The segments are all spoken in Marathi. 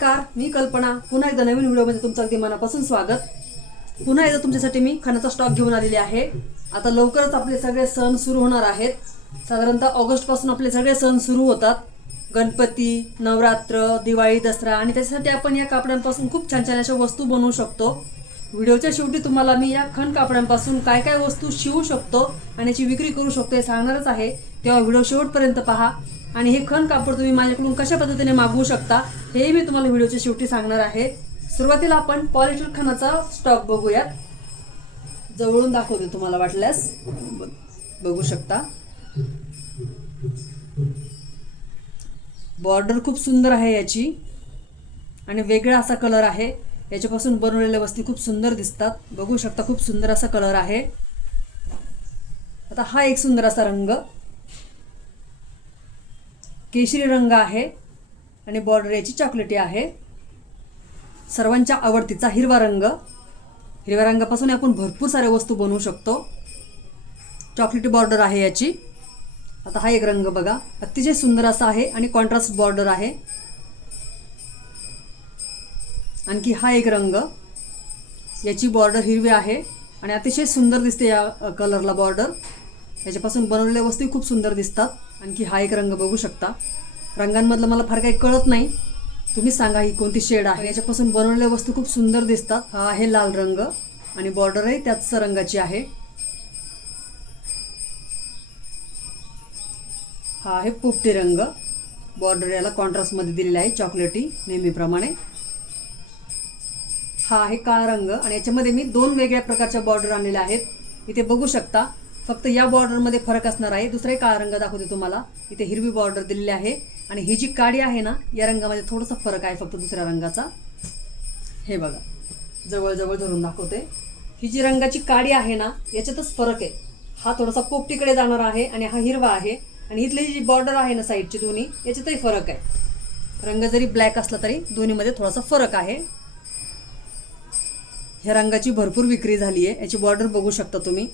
नमस्कार, मी कल्पना. पुन्हा एकदा नवीन व्हिडिओमध्ये तुमचं अगदी मनापासून स्वागत. पुन्हा एकदा तुमच्यासाठी मी खणाचा स्टॉक घेऊन आलेली आहे. आता लवकरच आपले सगळे सण सुरू होणार आहेत. साधारणतः ऑगस्टपासून आपले सगळे सण सुरू होतात. गणपती, नवरात्र, दिवाळी, दसरा आणि त्याच्यासाठी आपण या कापडांपासून खूप छान छान अशा वस्तू बनवू शकतो. व्हिडिओच्या शेवटी तुम्हाला मी या खण कापडांपासून काय काय वस्तू शिवू शकतो आणि याची विक्री करू शकतो हे सांगणारच आहे. तेव्हा व्हिडिओ शेवटपर्यंत पहा. आणि हे खण कापड तुम्ही माझ्याकडून कशा पद्धतीने मागवू शकता हे मी तुम्हाला व्हिडिओच्या शेवटी सांगणार आहे. सुरुवातीला आपण पॉलिस्टर खणाचा स्टॉक बघूयात. जवळून दाखवते तुम्हाला वाटल्यास. बघू शकता बॉर्डर खूप सुंदर आहे याची आणि वेगळा असा कलर आहे. याच्यापासून बनवलेल्या वस्तू खूप सुंदर दिसतात. बघू शकता खूप सुंदर असा कलर आहे. आता हा एक सुंदर असा रंग केशरी रंग आहे आणि बॉर्डर याची चॉकलेटी आहे. सर्वांच्या आवडतीचा हिरवा रंग. हिरव्या रंगापासून आपण भरपूर साऱ्या वस्तू बनवू शकतो. चॉकलेटी बॉर्डर आहे याची. आता हा एक रंग बघा, अतिशय सुंदर असा आहे आणि कॉन्ट्रास्ट बॉर्डर आहे. आणखी हा एक रंग, याची बॉर्डर हिरवी आहे आणि अतिशय सुंदर दिसते या कलरला बॉर्डर. याच्यापासून बनवलेल्या वस्तू खूप सुंदर दिसतात. आणखी हा एक रंग बघू शकता. रंगांमधलं मला फार काही कळत नाही, तुम्ही सांगा ही कोणती शेड आहे. याच्यापासून बनवलेल्या वस्तू खूप सुंदर दिसतात. हा आहे लाल रंग आणि बॉर्डरही त्याच रंगाची आहे. हा आहे पोपटी रंग. बॉर्डर याला कॉन्ट्रास्टमध्ये दिलेला आहे चॉकलेटी नेहमीप्रमाणे. हा आहे काळा रंग आणि याच्यामध्ये मी दोन वेगळ्या प्रकारच्या बॉर्डर आणलेल्या आहेत. इथे बघू शकता. फक्त या बॉर्डरमध्ये फरक असणार आहे. दुसरा काळा रंग दाखवते तुम्हाला. इथे हिरवी बॉर्डर दिलेली आहे आणि ही जी काडी आहे ना, या रंगामध्ये थोडासा फरक आहे फक्त दुसऱ्या रंगाचा. हे बघा, जवळ जवळ धरून दाखवते. ही जी रंगाची काडी आहे ना, याच्यातच फरक आहे. हा थोडासा पोपटीकडे जाणार आहे आणि हा हिरवा आहे. आणि इथली जी बॉर्डर आहे ना साईडची दोन्ही, याच्यातही फरक आहे. रंग जरी ब्लॅक असला तरी दोन्हीमध्ये थोडासा फरक आहे. ह्या रंगाची भरपूर विक्री झाली आहे. याची बॉर्डर बघू शकता तुम्ही.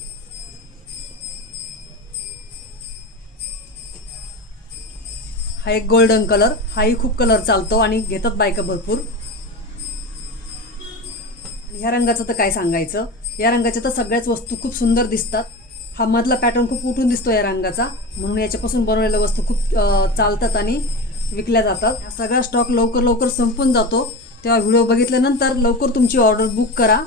हा एक गोल्डन कलर. हाही खूप कलर चालतो आणि घेतात बायका भरपूर. ह्या रंगाचं तर काय सांगायचं. या रंगाच्या तर सगळ्याच वस्तू खूप सुंदर दिसतात. हा मधला पॅटर्न खूप उठून दिसतो या रंगाचा, म्हणून याच्यापासून बनवलेल्या वस्तू खूप चालतात आणि विकल्या जातात. हा सगळा स्टॉक लवकर लवकर संपून जातो. तेव्हा व्हिडिओ बघितल्यानंतर लवकर तुमची ऑर्डर बुक करा.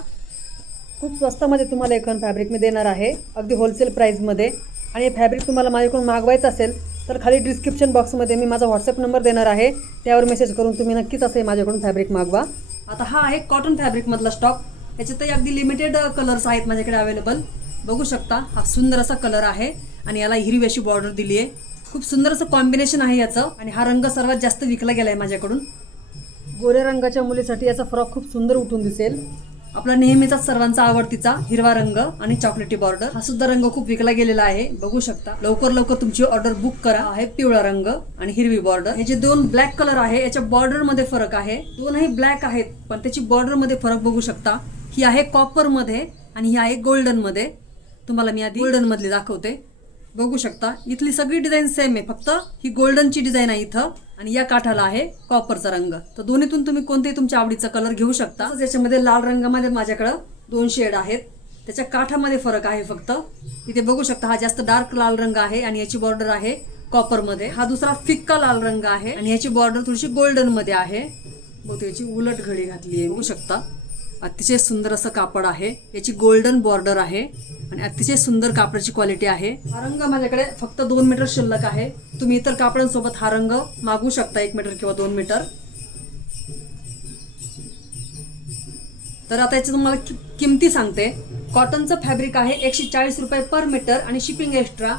खूप स्वस्तामध्ये तुम्हाला हे खण फॅब्रिक मी देणार आहे, अगदी होलसेल प्राईजमध्ये. आणि हे फॅब्रिक तुम्हाला माझ्याकडून मागवायचं असेल तर खाली डिस्क्रिप्शन बॉक्समध्ये मी माझा व्हॉट्सअप नंबर देणार आहे. त्यावर मेसेज करून तुम्ही नक्कीच असे माझ्याकडून फॅब्रिक मागवा. आता हा आहे कॉटन फॅब्रिकमधला स्टॉक. याच्यातही अगदी लिमिटेड कलर्स आहेत माझ्याकडे अवेलेबल. बघू शकता हा सुंदर असा कलर आहे आणि याला हिरवी अशी बॉर्डर दिली आहे. खूप सुंदर असं कॉम्बिनेशन आहे याचं. आणि हा रंग सर्वात जास्त विकला गेला आहे माझ्याकडून. गोऱ्या रंगाच्या मुलीसाठी याचा फ्रॉक खूप सुंदर उठून दिसेल. आपला नेहमीचा सर्वांचा आवडतीचा हिरवा रंग आणि चॉकलेटी बॉर्डर. हा सुद्धा रंग खूप विकला गेलेला आहे. बघू शकता. लवकर लवकर तुमची ऑर्डर बुक करा. आहे पिवळा रंग आणि हिरवी बॉर्डर. हे जे दोन ब्लॅक कलर आहे याच्या बॉर्डर मध्ये फरक आहे. दोनही ब्लॅक आहेत पण त्याची बॉर्डर मध्ये फरक बघू शकता. ही आहे कॉपर मध्ये आणि ही आहे गोल्डन मध्ये. तुम्हाला मी आधी गोल्डन मधली दाखवते. बघू शकता इथली सगळी डिझाईन सेम आहे, फक्त ही गोल्डनची डिझाईन आहे इथं आणि या काठाला आहे कॉपरचा रंग. तर दोन्हीतून तुम्ही कोणतेही तुमच्या आवडीचा कलर घेऊ शकता. याच्यामध्ये लाल रंगामध्ये माझ्याकडे दोन शेड आहेत. त्याच्या काठामध्ये फरक आहे फक्त. इथे बघू शकता हा जास्त डार्क लाल रंग आहे आणि याची बॉर्डर आहे कॉपर मध्ये. हा दुसरा फिक्का लाल रंग आहे आणि याची बॉर्डर थोडीशी गोल्डन मध्ये आहे. बघू याची उलट घडी घातली आहे. बघू शकता अतिशय सुंदर असं कापड आहे. याची गोल्डन बॉर्डर आहे आणि अतिशय सुंदर कापडाची क्वालिटी आहे. हा रंग माझ्याकडे फक्त 2 मीटर शिल्लक आहे. तुम्ही इतर कापडांसोबत हा रंग मागवू शकता 1 मीटर किंवा 2 मीटर. तर आता याची तुम्हाला किमती सांगते. कॉटनचं फॅब्रिक आहे 140 रुपये पर मीटर आणि शिपिंग एक्स्ट्रा.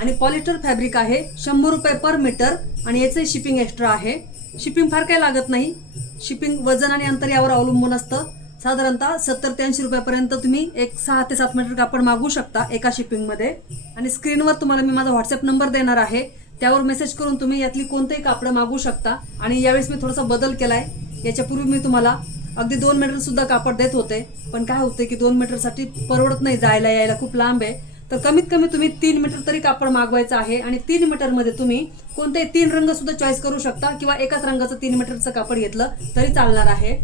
आणि पॉलिस्टर फॅब्रिक आहे 100 रुपये पर मीटर आणि याचंही शिपिंग एक्स्ट्रा आहे. शिपिंग फार काही लागत नाही. शिपिंग वजन आणि अंतर यावर अवलंबून असतं. साधारणतः 70 ते 80 रुपयापर्यंत तुम्ही 6 ते 7 मीटर कापड मागवू शकता एका शिपिंगमध्ये. आणि स्क्रीनवर तुम्हाला मी माझा व्हॉट्सअप नंबर देणार आहे, त्यावर मेसेज करून तुम्ही यातली कोणतेही कापड मागवू शकता. आणि यावेळेस मी थोडासा बदल केलाय. याच्यापूर्वी मी तुम्हाला अगदी 2 मीटर सुद्धा कापड देत होते, पण काय होते की 2 मीटरसाठी परवडत नाही, जायला यायला खूप लांब आहे. तर कमीत कमी तुम्ही 3 मीटर तरी कापड मागवायचं आहे आणि 3 मीटरमध्ये तुम्ही कोणतेही 3 रंग सुद्धा चॉईस करू शकता किंवा एकाच रंगाचं 3 मीटरचं कापड घेतलं तरी चालणार आहे.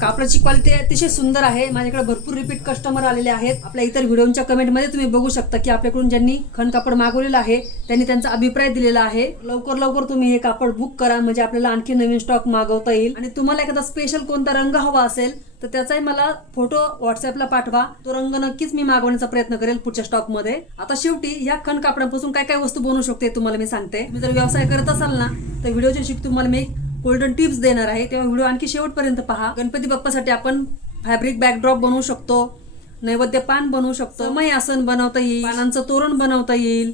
कापडाची क्वालिटी अतिशय सुंदर आहे. माझ्याकडे भरपूर रिपीट कस्टमर आलेले आहेत. आपल्या इतर व्हिडिओच्या कमेंटमध्ये तुम्ही बघू शकता की आपल्याकडून ज्यांनी खण कापड मागवलेलं आहे त्यांनी त्यांचा अभिप्राय दिलेला आहे. लवकर तुम्ही हे कापड बुक करा म्हणजे आपल्याला आणखी नवीन स्टॉक मागवता येईल. आणि तुम्हाला एखादा स्पेशल कोणता रंग हवा असेल तर त्याचाही मला फोटो व्हॉट्सअपला पाठवा. तो रंग नक्कीच मी मागवण्याचा प्रयत्न करेल पुढच्या स्टॉक मध्ये. आता शेवटी या खण कापडापासून काय काय वस्तू बनवू शकते तुम्हाला मी सांगते. तुम्ही जर व्यवसाय करत असाल ना तर व्हिडिओच्या शिक तुम्हाला मी गोल्डन टिप्स देणार आहे, तेव्हा व्हिडिओ आणखी शेवटपर्यंत पहा. गणपती बाप्पासाठी आपण फॅब्रिक बॅकड्रॉप बनवू शकतो, नैवेद्य पान बनवू शकतो, समय आसन बनवता येईल, पानांचं तोरण बनवता येईल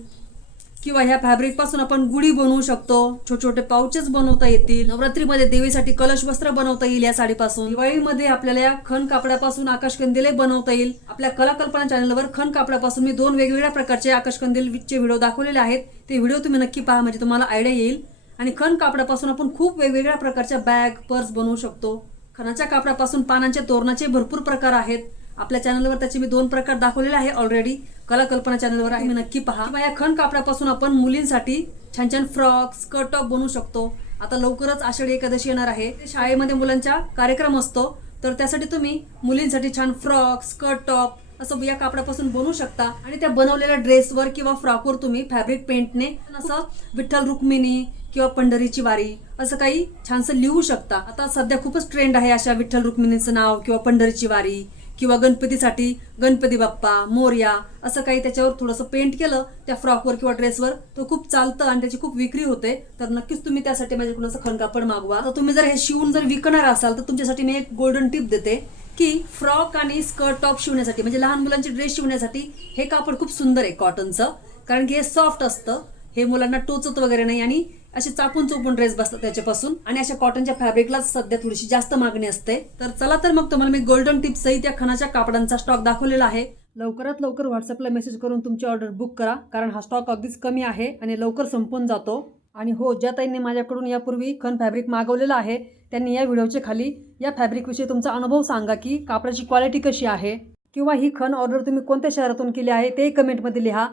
किंवा ह्या फॅब्रिक पासून आपण गुढी बनवू शकतो, छोटे छोटे पाउचेस बनवता येतील. नवरात्रीमध्ये देवीसाठी कलश वस्त्र बनवता येईल या साडीपासून. दिवाळीमध्ये आपल्याला या खण कापडापासून आकाशकंदील बनवता येईल. आपल्या कलाकल्पना चॅनलवर खण कापडापासून मी 2 वेगवेगळ्या प्रकारचे आकाशकंदीलचे व्हिडिओ दाखवलेले आहेत. ते व्हिडिओ तुम्ही नक्की पहा म्हणजे तुम्हाला आयडिया येईल. आणि खण कापडापासून आपण खूप वेगवेगळ्या प्रकारच्या बॅग पर्स बनवू शकतो. खणाच्या कापडापासून पानांच्या तोरणाचे भरपूर प्रकार आहेत. आपल्या चॅनलवर त्याचे मी 2 प्रकार दाखवलेले आहे ऑलरेडी. कलाकल्पना चॅनलवर आहे, मी नक्की पहा. या खण कापडापासून आपण मुलींसाठी छान छान फ्रॉक स्कर्ट टॉप बनवू शकतो. आता लवकरच आषाढी एकादशी येणार आहे. शाळेमध्ये मुलांचा कार्यक्रम असतो तर त्यासाठी तुम्ही मुलींसाठी छान फ्रॉक स्कर्ट टॉप असं या कापडापासून बनवू शकता. आणि त्या बनवलेल्या ड्रेसवर किंवा फ्रॉकवर तुम्ही फॅब्रिक पेंटने असं विठ्ठल रुक्मिणी किंवा पंढरीची वारी असं काही छानसं लिहू शकता. आता सध्या खूपच ट्रेंड आहे अशा विठ्ठल रुक्मिणीचं नाव किंवा पंढरीची वारी किंवा गणपतीसाठी गणपती बाप्पा मोरया असं काही त्याच्यावर थोडंसं पेंट केलं त्या फ्रॉकवर किंवा ड्रेसवर तो खूप चालतं आणि त्याची खूप विक्री होते. तर नक्कीच तुम्ही त्यासाठी माझ्याकडून असं खण कापड मागवा. तर तुम्ही जर हे शिवून जर विकणार असाल तर तुमच्यासाठी मी एक गोल्डन टिप देते की फ्रॉक आणि स्कर्ट टॉप शिवण्यासाठी म्हणजे लहान मुलांचे ड्रेस शिवण्यासाठी हे कापड खूप सुंदर आहे कॉटनचं. कारण की हे सॉफ्ट असतं, हे मुलांना टोचत वगैरे नाही आणि असे चापून चोपून ड्रेस बसतात त्याच्यापासून. आणि अशा कॉटनच्या फॅब्रिकला सध्या थोडीशी जास्त मागणी असते. तर चला तर मग तुम्हाला मी गोल्डन टिप्स सहित या खणाच्या कापडांचा स्टॉक दाखवलेला आहे. लवकरात लवकर व्हॉट्सअपला मेसेज करून तुमची ऑर्डर बुक करा कारण हा स्टॉक अगदीच कमी आहे आणि लवकर संपून जातो. आणि हो, ज्या ताईंनी माझ्याकडून यापूर्वी खण फॅब्रिक मागवलेलं आहे त्यांनी या व्हिडिओच्या खाली या फॅब्रिकविषयी तुमचा अनुभव सांगा की कापडाची क्वालिटी कशी आहे किंवा ही खण ऑर्डर तुम्ही कोणत्या शहरातून केली आहे ते कमेंटमध्ये लिहा.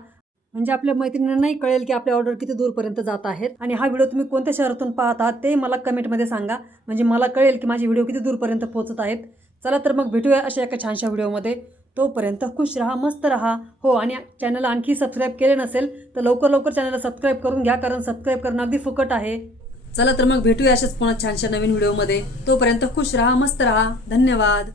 म्हणजे आपल्या मैत्रिणींनाही कळेल की आपल्या ऑर्डर किती दूरपर्यंत जात आहेत. आणि हा व्हिडिओ तुम्ही कोणत्या शहरातून पाहत आहात ते मला कमेंटमध्ये सांगा म्हणजे मला कळेल की माझे व्हिडिओ किती दूरपर्यंत पोहोचत आहेत. चला तर मग भेटूया अशा एका छानशा व्हिडिओमध्ये. तोपर्यंत खुश राहा, मस्त राहा. हो, आणि चॅनलला आणखी सबस्क्राईब केले नसेल तर लवकर चॅनलला सबस्क्राईब करून घ्या कारण सबस्क्राईब करणं अगदी फुकट आहे. चला तर मग भेटूया अशाच पुन्हा छानशा नवीन व्हिडिओमध्ये. तोपर्यंत खुश राहा, मस्त राहा. धन्यवाद.